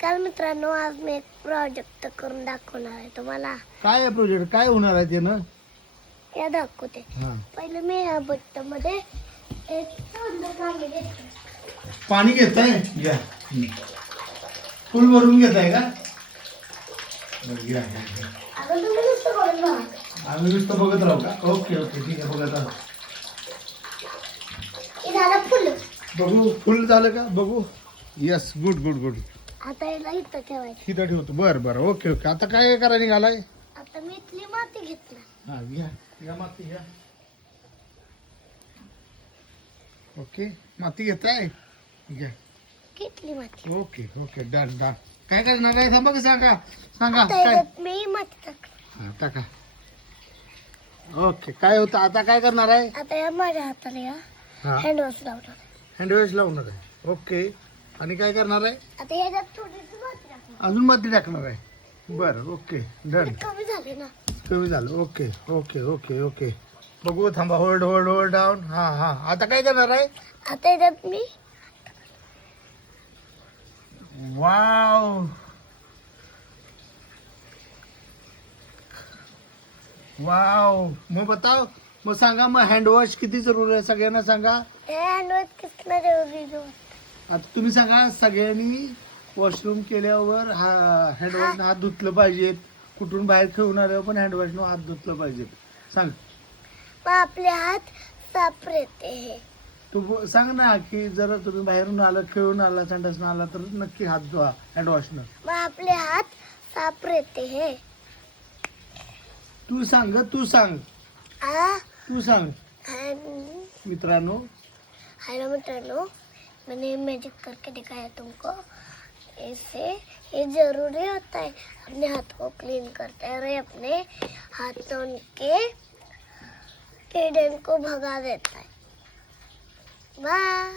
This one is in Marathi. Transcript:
नमस्कार मित्रांनो, आज मी एक प्रोजेक्ट करून दाखवणार आहे तुम्हाला. काय आहे प्रोजेक्ट? काय होणार आहे त्यानं? या दाखवते. हा. पहिले मी या बट्ट मध्ये एक थंड पाणी घेते. पाणी घेताय? घ्या. फुल भरून घेताय का? बरं, घ्या, घ्या, घ्या. अगं तुम्ही नुसतं बघत बघा. आम्ही नुसतं बघत राहू का? ओके ओके, ठीक आहे, बघत राहू. हे झालं फुल. बघू फुल झालं का? बघू. Yes, good good good. आता याला इथं ठेवायचं. इथं ठेवतो. बरं बरं, ओके ओके. आता काय करायला निघालाय? आता मी इथली माती घेतली. हा, घ्या घ्या माती घ्या. ओके, माती घेताय? घ्या. घेतली माती. Okay okay, done done. काय करणार आहे? थांबा की सांगा सांगा आता काय? याच्यात मी माती टाकली. हा, टाका. ओके, काय होतं आता? काय करणार आहे? आता या माझ्या हाताला या हा, हँड वॉश लावणार. हँडवॉश लावणार आहे. ओके, आणि काय करणार आहे? आता याच्यात थोडीशी माती टाकणार. अजून माती टाकणार आहे. बरं, ओके, डन. कमी झाले ना. कमी झालं. Okay okay okay okay. बघू, थांबा. Hold hold hold down. हा हा, आता काय करणार आहे? आता याच्यात मी वाव वाव. मग बताव, मग सांगा, मग हँडवॉश किती जरूर आहे? सगळ्यांना सांगा. हँड वॉश कितना जरूरी है. आता तुम्ही सांगा, सगळ्यांनी वॉशरूम केल्यावर हँडवॉशनं हात धुतलं पाहिजेत. कुठून बाहेर खेळून आल्यावर पण हँडवॉशनं हात धुतलं पाहिजेत. सांग. मग आपले हात साफ रहते हैं. तू सांग ना, की जर तुम्ही बाहेरून आला, खेळून आला, संडासनं आला, तर नक्की हात धुवा हँडवॉशनं. मग आपले हात साफ रहते हैं. तू सांग, तू सांग, तू सांग मित्रांनो. हेलो मित्रों, मैंने मैजिक करके दिखाया तुमको. इससे ये जरूरी होता है, अपने हाथ को क्लीन करते रहे, अपने हाथों के कीड़े को भगा देता है. बाय.